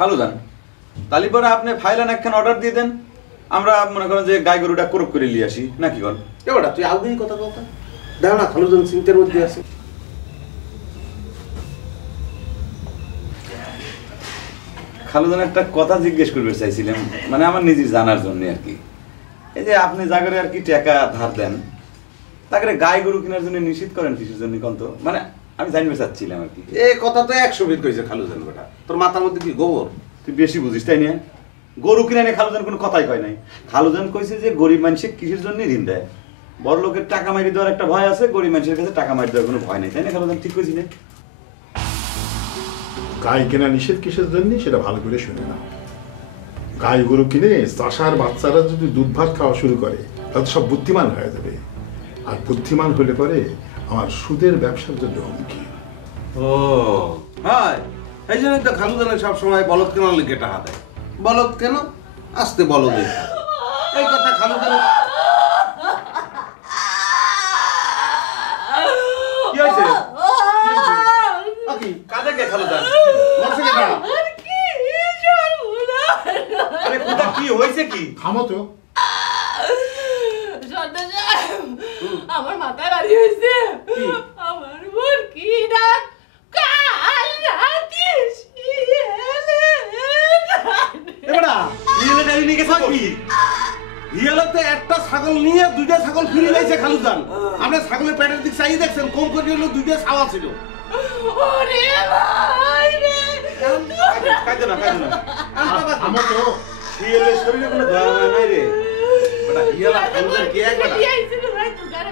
খালুজান তালি পরে আপনি ফাইলান একখান অর্ডার দিয়ে দেন, আমরা মনে করেন যে গাই গরুটা কোরক করে নিয়ে আসি নাকি কর? এবারে তুই আগেই কথা কথা দেখো না, খালুজন চিন্তার মধ্যে আছে। খালুজান একটা কথা জিজ্ঞেস করতে চাইছিলাম, মানে আমার নিজের জানার জন্য আর কি। এই যে আপনি জাগরে আর কি টাকা ধার দেন, তাকে গাই গরু কেনার জন্য নিষেধ করেন কিসের জন্য কন্ত? মানে আমি জানতে চাচ্ছিলাম আর কি। এই কথা তো 100 বিট কইছে খালুজন বেটা, তোর মাথার মধ্যে কি গোবর? তুই বেশি বুঝিস তাই না? গরু কিনে নিয়ে খালুজান কোনো কথাই কয় নাই। খালুজান কইছে যে গরিব মানুষে কিসের জন্য ঋণ দেয়, বড় লোকের টাকা মারি দেওয়ার একটা ভয় আছে, গরিব মানুষের কাছে টাকা মারি দেওয়ার কোনো ভয় নেই, তাই না খালুজান? ঠিক কইছি না? গাই কেনা নিষেধ কিসের জন্য সেটা ভালো করে শুনে না। গাই গরু কিনে চাষার বাচ্চারা যদি দুধ ভাত খাওয়া শুরু করে তাহলে সব বুদ্ধিমান হয়ে যাবে, আর বুদ্ধিমান হলে পরে আমার সুদের ব্যবসার জন্য হুমকি। ও হয়, এই জন্যই তো খালুজনের সবসময় বলদ কেনার লিখে টাকা দেয়। বলদ কেন? আসতে বলদ এই কথা খালুজন। কি হয়েছে? কি কাজে কে খালুজান? বলছে কেটা? আরে কোথা কি হয়েছে কি? থামো তো। আমার মাথায় বাড়ি হয়েছে, আমার মুরগিটা কাল রাতে এবারে ইয়েলে ডালি নিয়ে গেছে কি? রিয়েলতে একটা ছাগল নিয়ে দুইটা ছাগল ফিরে গেছে খালুজান। আপনি ছাগলের পেটের দিক চাই দেখছেন, কম করে হলো দুইটা ছাওয়া ছিল। ওরে ভাই রে, কাঁদে না কাঁদে না। থামো তো। ইয়েলে শরীরে কোনো দয়া নাই রে। বেটা রিয়েলা খালুজান কি এক বেটা?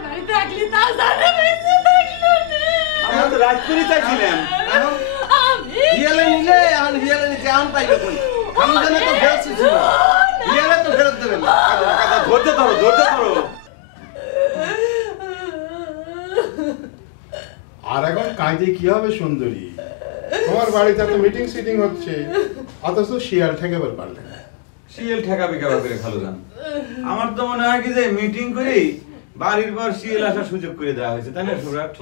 বাড়িতে থাকলি তাও জানে বেঁচে থাকলো না। আমরা তো রাত করে চাইছিলাম। এখন আমি রিয়েলে নিলে এখন রিয়েলে নিতে এখন পাইবে কই? খালুজানে তো ফেরত ছিল, রিয়েলে তো ফেরত দেবেন না। কাঁদে না কাঁদে, ধরতে ধরো ধরতে ধরো। আর এখন কাজে কি হবে সুন্দরী? তোমার বাড়িতে এত মিটিং সিটিং হচ্ছে, অথচ শিয়াল ঠেকাবার পারলে না। শিয়াল ঠেকাবে কেবা করে খালুজান? আমার তো মনে হয় কি যে মিটিং করি বাড়ির পর শিয়াল আসার সুযোগ করে দেওয়া হয়েছে, তাই না সুরাট?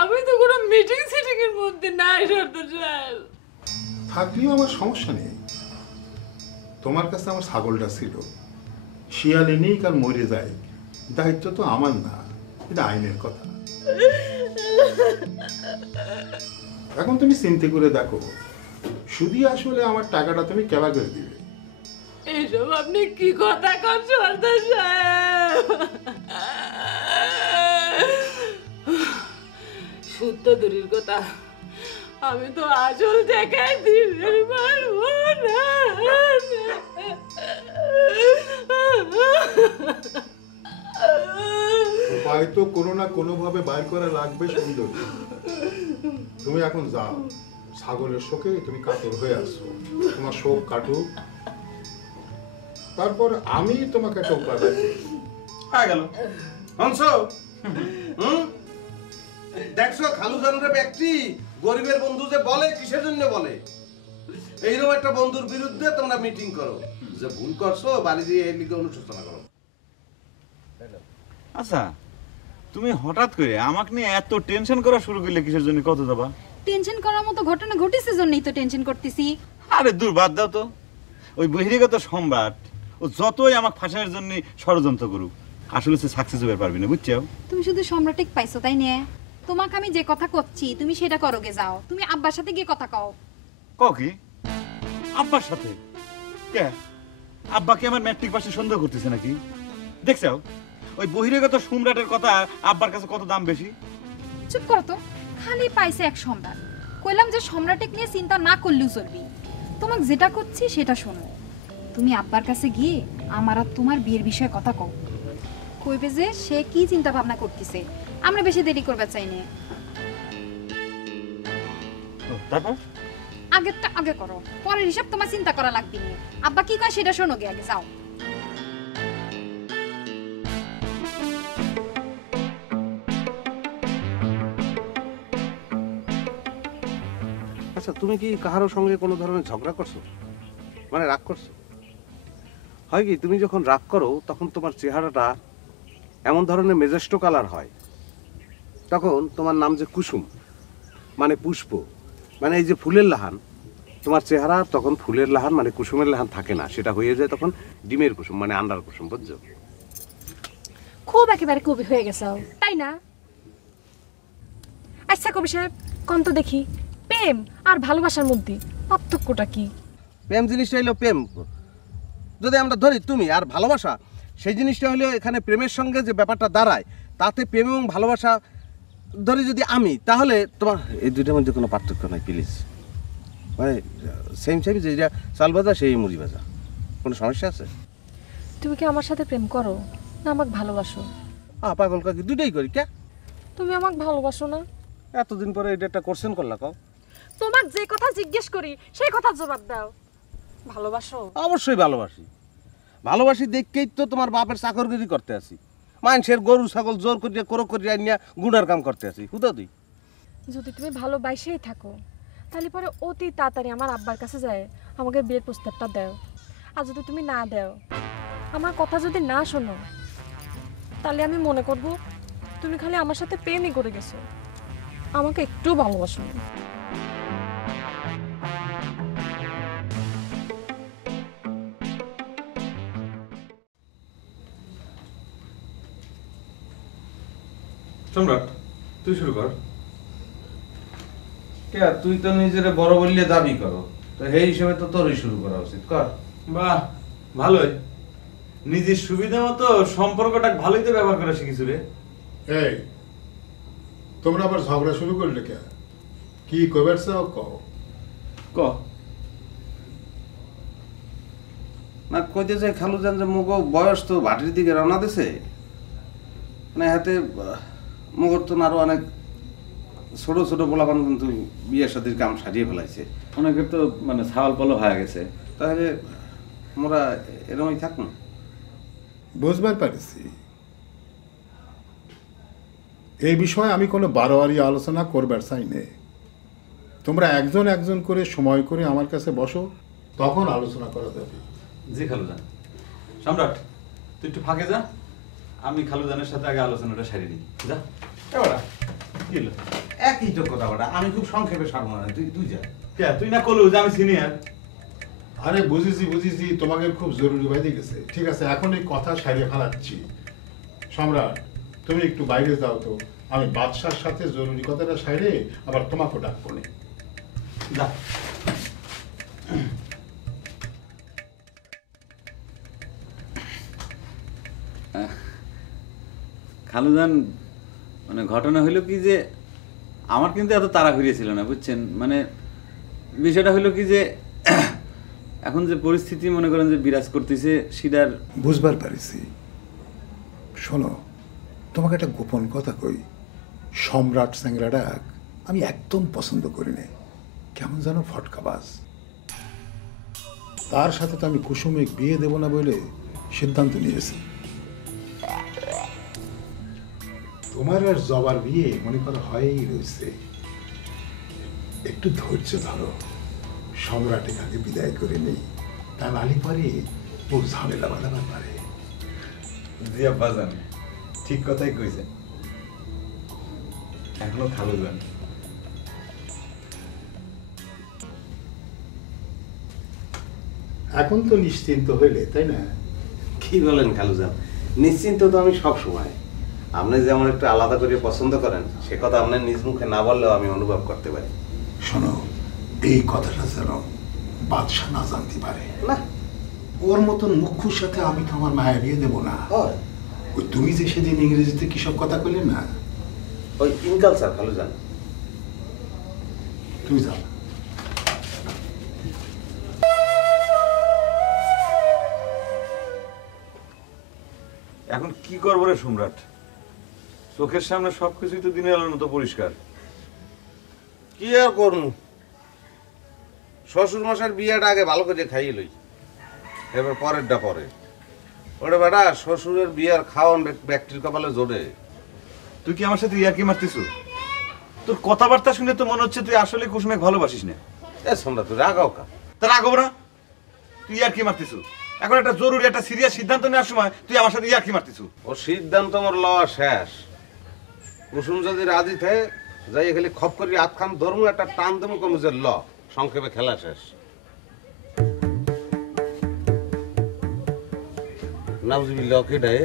আমি তো কোনো মিটিং সিটিং এর মধ্যে নাই সর্দার সাহেব। থাকলেও আমার সমস্যা নেই। তোমার কাছে আমার ছাগলটা ছিল, শিয়াল এনেই কাল মরে যায়, দায়িত্ব তো আমার না, এটা আইনের কথা। এখন তুমি চিন্তা করে দেখো, শুধু আসলে আমার টাকাটা তুমি কেবা করে দিবে? এইসব আপনি কি কথা কন সর্দার সাহেব? সত্য দূরের কথা, আমি তো আসল টাকায় দিতে পারবো না। উপায় তো কোনো না কোনোভাবে বাইর করা লাগবে সুন্দর। তুমি এখন যাও, ছাগলের শোকে তুমি কাতর হয়ে আসো, তোমার শোক কাটুক, তারপর আমি তোমাকে একটা উপায় দেব। হয়ে গেল। হংস, দেখছো খালুজানের ব্যক্তি গরিবের বন্ধু যে বলে কিসের জন্য বলে? এইরকম একটা বন্ধুর বিরুদ্ধে তোমরা মিটিং করো, যে ভুল করছো বাড়ি দিয়ে এই লিগে অনুশোচনা করো। আচ্ছা, তুমি হঠাৎ করে আমাকে নিয়ে এত টেনশন করা শুরু করলে কিসের জন্য? কত যাবা? টেনশন করার মতো ঘটনা ঘটেছে জন্যই তো টেনশন করতেছি। আরে দূর বাদ দাও তো। ওই বহিরাগত সম্রাট ও যতই আমাকে ফাঁসানোর জন্য ষড়যন্ত্র করুক, আসলে সে সাকসেস হতে পারবি না, বুঝছো? তুমি শুধু সম্রাটিক পাইছো তাই নিয়ে? তোমাকে আমি যে কথা করছি তুমি সেটা করোগে যাও। তুমি আব্বার সাথে গিয়ে কথা কও। কও কি? আব্বার সাথে? কে? আব্বা কি আমার ম্যাট্রিক পাশে সন্দেহ করতেছে নাকি? দেখছো ওই বহিরাগত সম্রাটের কথা আব্বার কাছে কত দাম বেশি? চুপ করো তো, খালি পাইছে এক সম্রাট। কইলাম যে সম্রাটিক নিয়ে চিন্তা না করলেও চলবি। তোমাকে যেটা করছি সেটা শোনো। তুমি আব্বার কাছে গিয়ে আমার আর তোমার বিয়ের বিষয়ে কথা কও। কইবে যে সে কি চিন্তা ভাবনা করতেছে, আমরা বেশি দেরি করবে চাই না। তারপর আগেরটা আগে করো, পরের হিসাব তোমার চিন্তা করা লাগবে না। আব্বা কি কয় সেটা শোনো গে, আগে যাও। আচ্ছা, তুমি কি কাহারো সঙ্গে কোনো ধরনের ঝগড়া করছো, মানে রাগ করছো? হয় কি, তুমি যখন রাগ করো তখন তোমার চেহারাটা এমন ধরনের মেজেস্টো কালার হয়, তখন তোমার নাম যে কুসুম মানে পুষ্প, মানে এই যে ফুলের লাহান, তোমার চেহারা তখন ফুলের লাহান মানে কুসুমের লাহান থাকে না, সেটা হয়ে যায় তখন ডিমের কুসুম মানে আন্ডার কুসুম, বুঝছো? খুব একেবারে কবি হয়ে গেছো, তাই না? আচ্ছা কবি সাহেব, কোন তো দেখি প্রেম আর ভালোবাসার মধ্যে পার্থক্যটা কি? প্রেম জিনিসটা হলো প্রেম যদি আমরা ধরি তুমি, আর ভালোবাসা সেই জিনিসটা হলো এখানে প্রেমের সঙ্গে যে ব্যাপারটা দাঁড়ায়, তাতে প্রেম এবং ভালোবাসা ধরি যদি আমি, তাহলে তোমার এই দুইটার মধ্যে কোনো পার্থক্য নাই প্লিজ। মানে সেম সেম, যেটা চাল ভাজা সেই মুড়ি ভাজা, কোনো সমস্যা আছে? তুমি কি আমার সাথে প্রেম করো না আমাকে ভালোবাসো? পাগল কাকি দুটোই করি কে? তুমি আমাকে ভালোবাসো না? এতদিন পরে এটা একটা কোশ্চেন করলা কও। তোমাকে যে কথা জিজ্ঞেস করি সেই কথার জবাব দাও। ভালোবাসো? অবশ্যই ভালোবাসি। ভালোবাসি দেখকেই তো তোমার বাপের চাকরগিরি করতে আসি, মানুষের গরু ছাগল জোর করিয়া করো করিয়া নিয়ে গুণার কাম করতে আসি। হুদা তুই যদি তুমি ভালোবাসেই থাকো তাহলে পরে অতি তাড়াতাড়ি আমার আব্বার কাছে যায় আমাকে বিয়ের প্রস্তাবটা দাও। আর যদি তুমি না দাও, আমার কথা যদি না শোনো, তাহলে আমি মনে করব তুমি খালি আমার সাথে প্রেমই করে গেছো, আমাকে একটু ভালোবাসো না। সম্রাট, তুই শুরু কর। কে? তুই তো নিজের বড় বললে দাবি করো, তো সেই হিসেবে তো তোরই শুরু করা উচিত। কর। বাহ, ভালোই। নিজের সুবিধা মতো সম্পর্কটা ভালোই তো ব্যবহার করা শিখিস রে। এই তোমরা আবার ঝগড়া শুরু করলে কে? কি কবের চাও কও। ক। না কইতে চাই খালু জান যে মুগো বয়স তো ভাটির দিকে রওনা দিছে, মানে হাতে মুগর তো আরো অনেক ছোট ছোট পোলাপান কিন্তু বিয়ের সাথে কাম সারিয়ে ফেলাইছে। অনেকের তো মানে ছাওয়াল পালো হয়ে গেছে। তাহলে মোরা এরকমই থাকুন। বুঝবার পারছি এই বিষয়ে আমি কোনো বারোয়ারি আলোচনা করবার চাই নে। তোমরা একজন একজন করে সময় করে আমার কাছে বসো, তখন আলোচনা করা যাবে। জি খালুজান। সম্রাট, তুই একটু ফাঁকে যা, আমি খালুজানের সাথে আগে আলোচনাটা সারি নিই। যা। এবারে কি হলো? একই তো কথা বলা, আমি খুব সংক্ষেপে সারবো না, তুই তুই যা। কে তুই না করলু যে আমি সিনিয়র? আরে বুঝেছি বুঝেছি, তোমাকে খুব জরুরি বাইরে গেছে। ঠিক আছে, এখন এই কথা সারিয়ে ফেলাচ্ছি। সম্রাট, তুমি একটু বাইরে যাও তো, আমি বাদশার সাথে জরুরি কথাটা সাইরে আবার তোমাকে ডাকবো না। যা। খালুজান, মানে ঘটনা হইলো কি যে আমার কিন্তু এত তাড়াহুড়ো ছিল না, বুঝছেন? মানে বিষয়টা হইলো কি যে এখন যে পরিস্থিতি মনে করেন যে বিরাজ করতেছে সেটার বুঝবার পারিছি। শোনো, তোমাকে একটা গোপন কথা কই, সম্রাট স্যাংরাটা আমি একদম পছন্দ করি না, কেমন যেন ফটকাবাজ। তার সাথে তো আমি কুসুমিক বিয়ে দেব না বলে সিদ্ধান্ত নিয়েছি। তোমার আর জবার বিয়ে মনে করো হয়েই রয়েছে। একটু ধৈর্য ধরো, সম্রাটের আগে বিদায় করে নেই, তা নালি পারে ও ঝামেলা বাঁধাবার পারে। জি আব্বাজান, ঠিক কথাই কইছেন। এখনো খালুজান। এখন তো নিশ্চিন্ত হইলে, তাই না? কি বলেন খালুজান, নিশ্চিন্ত তো আমি সব সময়। আপনি যেমন একটু আলাদা করে পছন্দ করেন, সে কথা আপনার নিজ মুখে না বললেও আমি অনুভব করতে পারি। শোনো, এই কথাটা যেন বাদশা না জানতে পারে। না, ওর মতন মুখ্যুর সাথে আমি তো আমার মায়ের বিয়ে দেবো না। হয় ওই তুমি যে সেদিন ইংরেজিতে কি সব কথা কইলে না, ওই ইনকালচার খালুজান। তুমি যাও। এখন কি করবো রে সম্রাট? চোখের সামনে সবকিছুই তো দিনের আলোর মতো পরিষ্কার। কি আর করুন, শ্বশুর মশার বিয়েটা আগে ভালো করে খাইয়ে লই, এবার পরেরটা পরে। ওরে বেটা, শ্বশুরের বিয়ের খাওয়ান ব্যক্তির কপালে জোরে। তুই কি আমার সাথে ইয়ার্কি মারতিস? তোর কথাবার্তা শুনে তো মনে হচ্ছে তুই আসলে কুসুমে ভালোবাসিস না। এ শোনা, তুই রাগাও কা? তা রাখবো না, তুই ইয়ার্কি মারতিস। এখন একটা জরুরি একটা সিরিয়াস সিদ্ধান্ত নেওয়ার সময় তুই আমার সাথে ইয়ার্কি মারতিস। ও সিদ্ধান্ত মোর লওয়া শেষ। কুসুম যদি রাজি থাকে যাই খালি খপ করি হাত খান ধর্ম একটা টান দেবো কমিজের ল সংক্ষেপে খেলা শেষ। নাউজুবিল্লাহ কেডায়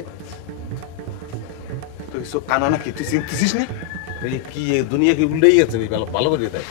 তুই চোখ কানা নাকি তুই চিনতেছিস না? এই কি এ দুনিয়া কি উল্টেই গেছে ভালো ভালো করে দেয়।